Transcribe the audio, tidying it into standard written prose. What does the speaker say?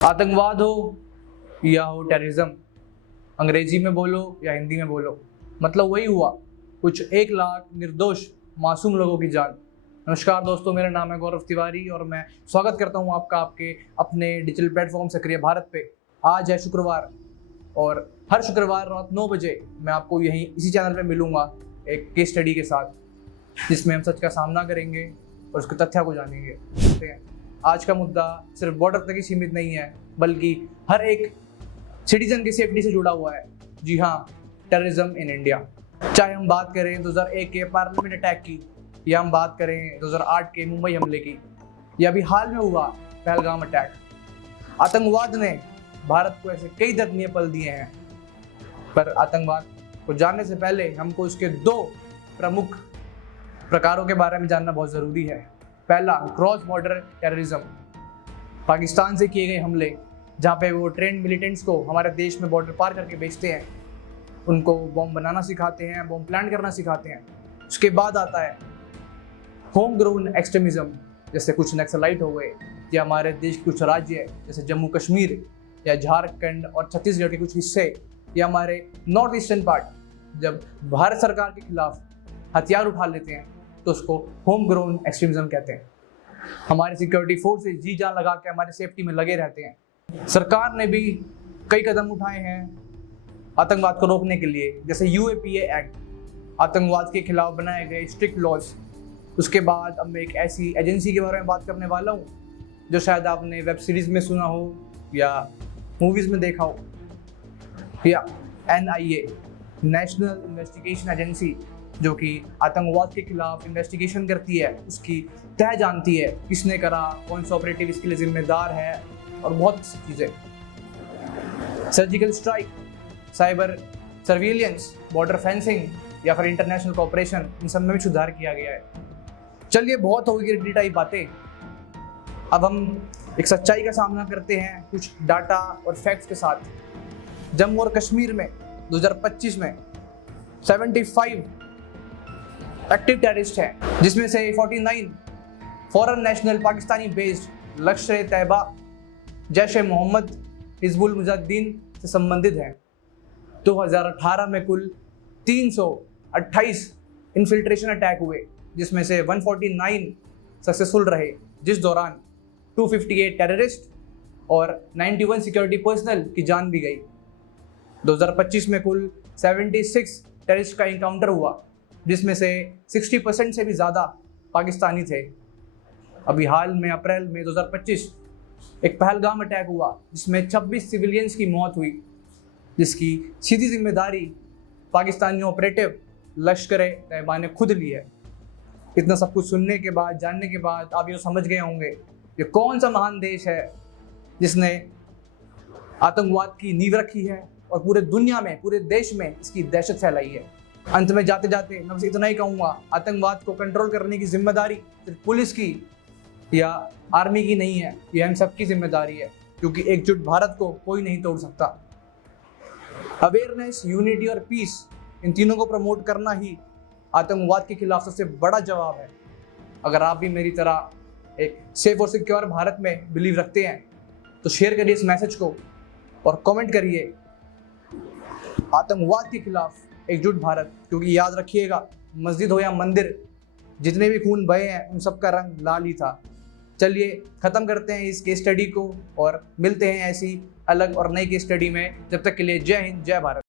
आतंकवाद हो या हो टेररिज्म, अंग्रेजी में बोलो या हिंदी में बोलो, मतलब वही हुआ, कुछ 1 लाख निर्दोष मासूम लोगों की जान। नमस्कार दोस्तों, मेरा नाम है गौरव तिवारी और मैं स्वागत करता हूं आपका आपके अपने डिजिटल प्लेटफॉर्म सक्रिय भारत पे। आज है शुक्रवार और हर शुक्रवार रात 9 बजे मैं आपको यहीं इसी चैनल पे मिलूंगा एक केस स्टडी के साथ, जिसमें हम सच का सामना करेंगे और उसके तथ्य को जानेंगे। आज का मुद्दा सिर्फ बॉर्डर तक ही सीमित नहीं है, बल्कि हर एक सिटीजन की सेफ्टी से जुड़ा हुआ है। जी हाँ, टेररिज्म इन इंडिया। चाहे हम बात करें 2001 के पार्लियामेंट अटैक की, या हम बात करें 2008 के मुंबई हमले की, या अभी हाल में हुआ पहलगाम अटैक। आतंकवाद ने भारत को ऐसे कई दर्दनीय पल दिए हैं, पर आतंकवाद को जानने से पहले हमको इसके 2 प्रमुख प्रकारों के बारे में जानना बहुत ज़रूरी है। पहला, क्रॉस बॉर्डर टेररिज्म, पाकिस्तान से किए गए हमले, जहाँ पे वो ट्रेंड मिलिटेंट्स को हमारे देश में बॉर्डर पार करके बेचते हैं, उनको बॉम्ब बनाना सिखाते हैं, बॉम्ब प्लान करना सिखाते हैं। उसके बाद आता है होम ग्रोन एक्सट्रीमिज्म, जैसे कुछ नक्सलाइट हो गए, या हमारे देश के कुछ राज्य जैसे जम्मू कश्मीर या झारखंड और छत्तीसगढ़ के कुछ हिस्से, या हमारे नॉर्थ ईस्टर्न पार्ट, जब भारत सरकार के खिलाफ हथियार उठा लेते हैं तो उसको होम ग्रोन एक्सट्रीमिज्म कहते हैं। हमारे सिक्योरिटी फोर्सेस जी जान लगा के हमारी सेफ्टी में लगे रहते हैं। सरकार ने भी कई कदम उठाए हैं आतंकवाद को रोकने के लिए, जैसे यूएपीए एक्ट, आतंकवाद के खिलाफ बनाए गए स्ट्रिक्ट लॉज। उसके बाद अब मैं एक ऐसी एजेंसी के बारे में बात करने वाला हूँ जो शायद आपने वेब सीरीज में सुना हो या मूवीज़ में देखा हो, या NIA, नेशनल इन्वेस्टिगेशन एजेंसी, जो कि आतंकवाद के खिलाफ इन्वेस्टिगेशन करती है, उसकी तह जानती है किसने करा, कौन सा ऑपरेटिव इसके लिए जिम्मेदार है, और बहुत सी चीज़ें। Surgical strike, cyber surveillance, border fencing या फिर इंटरनेशनल कोऑपरेशन, इन सब में भी सुधार किया गया है। चलिए, बहुत हो गई रिटी टाइप बातें। अब हम एक सच्चाई का सामना करते हैं कुछ डाटा और फैक्ट्स के साथ। जम्मू और कश्मीर में 2025 में 75 एक्टिव टेररिस्ट हैं, जिसमें से 49 foreign national Pakistani based Lashkar-e-Taiba, Jaish-e-Mohammed, Hizbul Mujahideen से संबंधित हैं। 2018 में कुल 328 इन्फिल्ट्रेशन अटैक हुए, जिसमें से 149 सक्सेसफुल रहे, जिस दौरान 258 टेररिस्ट और 91 सिक्योरिटी पर्सनल की जान भी गई। 2025 में कुल 76 टेररिस्ट का इनकाउंटर हुआ, जिसमें से 60% से भी ज़्यादा पाकिस्तानी थे। अभी हाल में अप्रैल में 2025 एक पहलगाम अटैक हुआ, जिसमें 26 सिविलियंस की मौत हुई, जिसकी सीधी जिम्मेदारी पाकिस्तानी ऑपरेटिव लश्कर-ए-तैयबा ने खुद ली है। इतना सब कुछ सुनने के बाद, जानने के बाद आप ये समझ गए होंगे ये कौन सा महान देश है जिसने आतंकवाद की नींव रखी है और पूरे दुनिया में, पूरे देश में इसकी दहशत फैलाई है। अंत में जाते जाते मैं बस इतना ही कहूँगा, आतंकवाद को कंट्रोल करने की जिम्मेदारी सिर्फ पुलिस की या आर्मी की नहीं है, ये हम सबकी जिम्मेदारी है, क्योंकि एकजुट भारत को कोई नहीं तोड़ सकता। अवेयरनेस, यूनिटी और पीस, इन तीनों को प्रमोट करना ही आतंकवाद के खिलाफ सबसे बड़ा जवाब है। अगर आप भी मेरी तरह एक सेफ और सिक्योर भारत में बिलीव रखते हैं तो शेयर करिए इस मैसेज को और कमेंट करिए आतंकवाद के खिलाफ एकजुट भारत, क्योंकि याद रखिएगा, मस्जिद हो या मंदिर, जितने भी खून बहे हैं उन सब का रंग लाल ही था। चलिए, ख़त्म करते हैं इस केस स्टडी को और मिलते हैं ऐसी अलग और नई केस स्टडी में। जब तक के लिए जय हिंद, जय भारत।